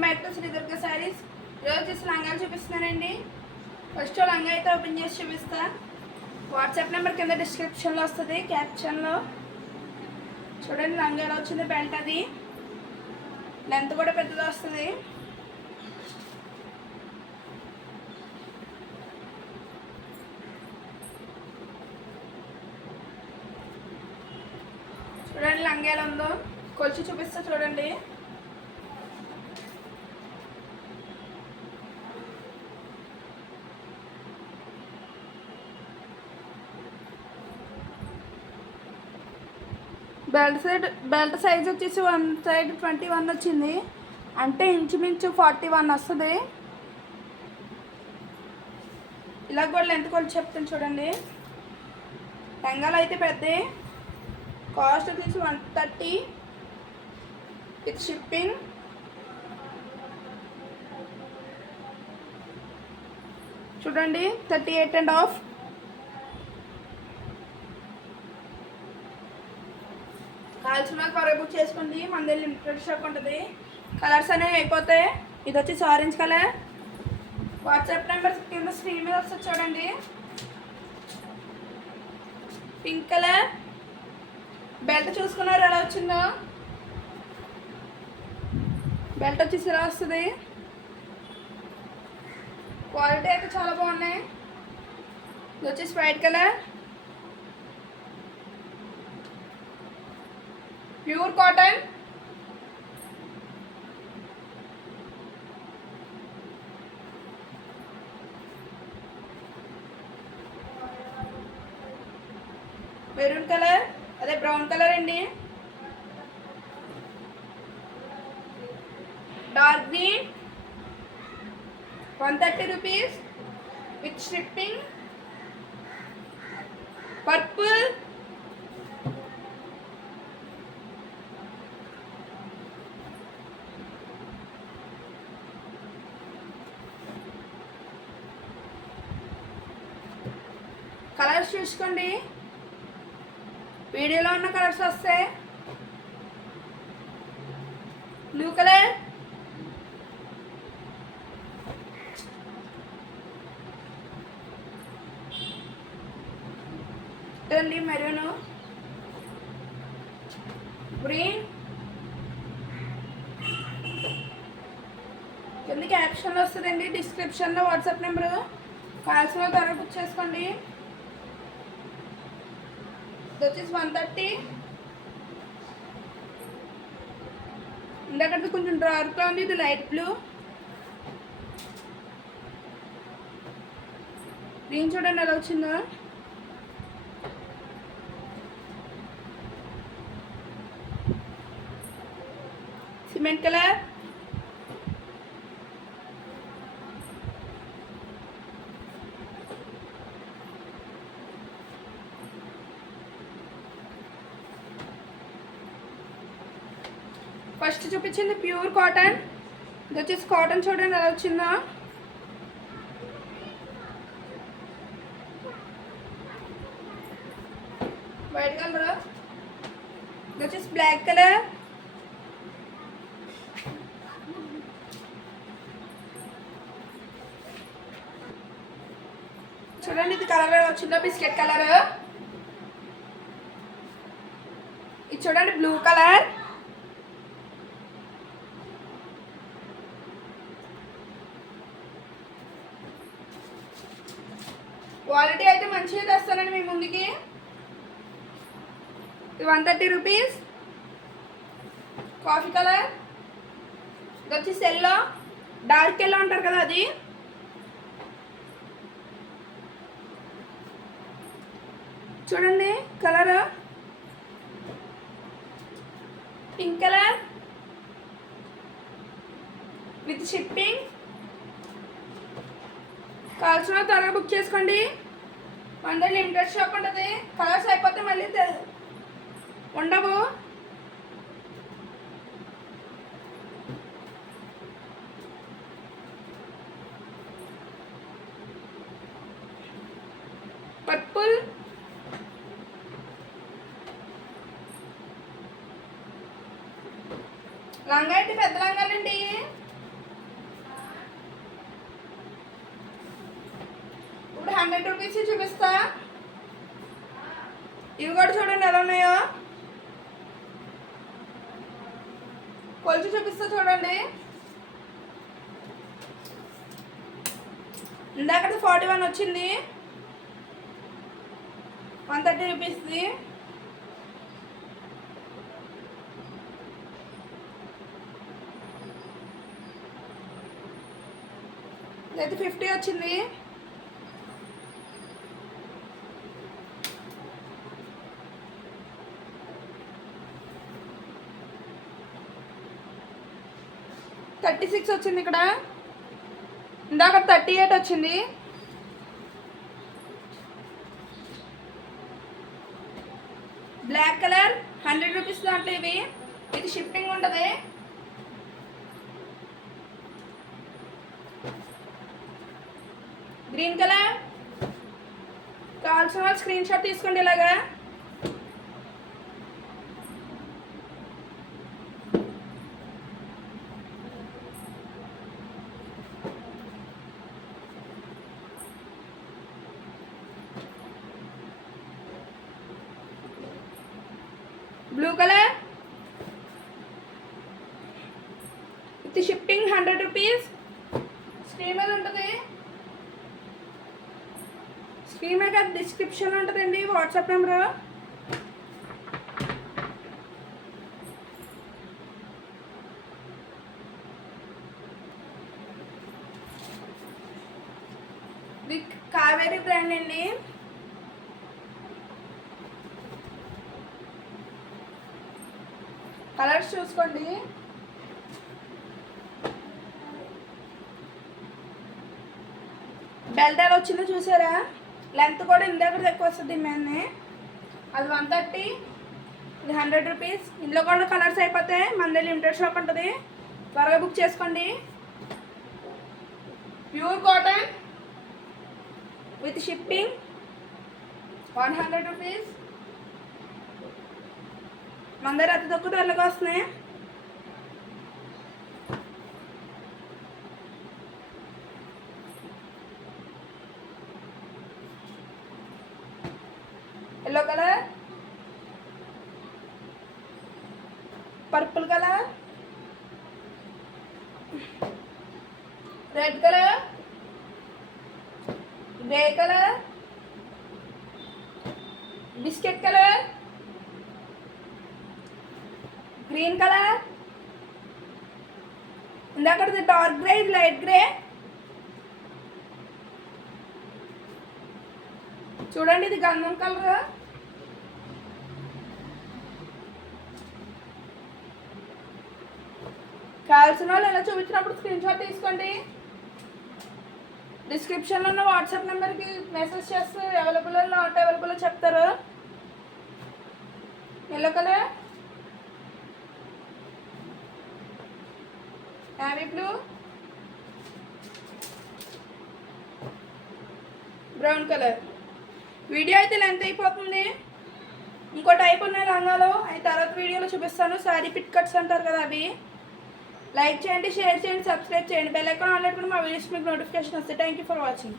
Welcome back to Sri Durga sarees. ఈరోజు వచ్చేసి లంగాలు చూపిస్తున్నానండి. ఫస్ట్ లంగా అయితే ఓపెన్ చేసి చూపిస్తా. వాట్సాప్ నెంబర్ కింద డిస్క్రిప్షన్లో వస్తుంది, క్యాప్షన్లో. చూడండి లంగా ఎలా వచ్చింది. బెల్ట్ అది లెంత్ కూడా పెద్దది వస్తుంది. చూడండి లంగా ఎలా ఉందో, కొలిచి చూపిస్తా చూడండి. బెల్ట్ సైజ్ వచ్చేసి వన్ సైడ్ 21 వచ్చింది, అంటే ఇంచుమించు 41 వస్తుంది. ఇలా కూడా లెంత్ కొలిచి చెప్తాను చూడండి. లంగాలు అయితే పెద్ద, కాస్ట్ వచ్చేసి 130 విత్ షిప్పింగ్. చూడండి 38.5. కాల్చిన త్వరగా బుక్ చేసుకోండి. మన దగ్గర లిమిటెడ్ స్టాక్ ఉంటుంది. కలర్స్ అనేవి అయిపోతాయి. ఇది వచ్చేసి ఆరెంజ్ కలర్. వాట్సాప్ నెంబర్ కింద స్క్రీన్ మీద వస్తుంది చూడండి. Pink colour. బెల్ట్ చూసుకున్నారు ఎలా వచ్చిందో. బెల్ట్ వచ్చేసి ఇలా వస్తుంది. క్వాలిటీ అయితే చాలా బాగున్నాయి. ఇది వచ్చేసి white colour, pure cotton. Maroon colour, అదే బ్రౌన్ కలర్ అండి. Dark green 130 rupees with shipping. Purple, colours చూసుకోండి. వీడియోలో ఉన్న కలర్స్ వస్తాయి. Blue colour, maroon, green. కింద క్యాప్షన్లో వస్తుందండి, డిస్క్రిప్షన్లో వాట్సాప్ నెంబరు. కాల్సిన త్వరగా బుక్ చేసుకోండి. ఇది వచ్చేసి 130. ఇందాక కొంచెం డార్క్గా ఉంది, ఇది లైట్ బ్లూ. గ్రీన్ చూడండి ఎలా వచ్చిందో. సిమెంట్ కలర్, ఫస్ట్ చూపించింది ప్యూర్ కాటన్. ఇది వచ్చేసి కాటన్ చూడండి ఎలా వచ్చిందో. White colour. ఇది వచ్చేసి బ్లాక్ కలర్. చూడండి ఇది కలర్ ఎలా వచ్చిందో, బిస్కెట్ కలర్. ఇది చూడండి బ్లూ కలర్. క్వాలిటీ అయితే మంచిగా తెస్తానండి మీ ముందుకి. 130 రూపీస్. Coffee colour. ఇది వచ్చేసి ఎల్లో, డార్క్ ఎల్లో అంటారు కదా అది. చూడండి colour. Pink colour with shipping. కాల్సిన త్వరగా బుక్ చేసుకోండి. మన దగ్గర లిమిటెడ్ స్టాక్ ఉంటుంది. కలర్స్ అయిపోతే మళ్ళీ ఉండవు. పర్పుల్, లంగా అయితే పెద్ద లంగాలండి. రూపీస్ చూపిస్తా. ఇవి కూడా చూడండి ఎలా ఉన్నాయో. కొలుచు చూపిస్తా చూడండి. ఇందాక 41 వచ్చింది, 130 రూపీస్ది. అయితే 50 వచ్చింది. $36 వచ్చింది ఇక్కడ. ఇందాక 38 వచ్చింది. బ్లాక్ కలర్ 100 రూపీస్ దాంట్లో ఇవి. ఇది షిప్పింగ్ ఉంటుంది. గ్రీన్ కలర్ కావాల్సిన వాళ్ళు స్క్రీన్ షాట్ తీసుకోండి ఇలాగా. Blue colour with shipping 100 rupees. Screen మీద ఉంటుంది. స్క్రీన్ మీద డిస్క్రిప్షన్లో ఉంటుందండి వాట్సాప్ నెంబరు. ఇది కావేరీ బ్రాండ్ అండి. కలర్స్ చూసుకోండి. బెల్ట్ ఎలా వచ్చిందో చూసారా. లెంత్ కూడా ఇందాక ఎక్కువ వస్తుంది. మేనే అది 130, ఇది 100 రూపీస్. ఇందులో కూడా కలర్స్ అయిపోతాయి. మన లిమిటెడ్ షాప్ ఉంటుంది, త్వరగా బుక్ చేసుకోండి. Pure cotton with shipping 100 rupees. మన దగ్గర అతి తక్కువ ధరలకు వస్తున్నాయి. Yellow colour, purple colour, red colour, grey colour, biscuit colour, green colour, ఇందాకది డార్క్ గ్రే, ఇది లైట్ గ్రే. చూడండి ఇది గంధం కలర్. కావాల్సిన వాళ్ళు ఎలా చూపించినప్పుడు స్క్రీన్ షాట్ తీసుకోండి. డిస్క్రిప్షన్లో ఉన్న వాట్సాప్ నెంబర్కి మెసేజ్ చేస్తే అవైలబుల్ నాట్ అవైలబుల్ చెప్తారు. Yellow colour, navy blue, brown colour. Video అయితే లెంత్ అయిపోతుంది. ఇంకో టైప్ ఉన్నాయి లంగాలు, అవి తర్వాత వీడియోలో చూపిస్తాను. సారీ పిట్ కట్స్ అంటారు కదా అవి. లైక్ చేయండి, షేర్ చేయండి, సబ్స్క్రైబ్ చేయండి. బెల్ ఐకాన్ ఆన్ పెట్టుకుని మా వీడియోస్ మీకు నోటిఫికేషన్ వస్తాయి. Thank you for watching.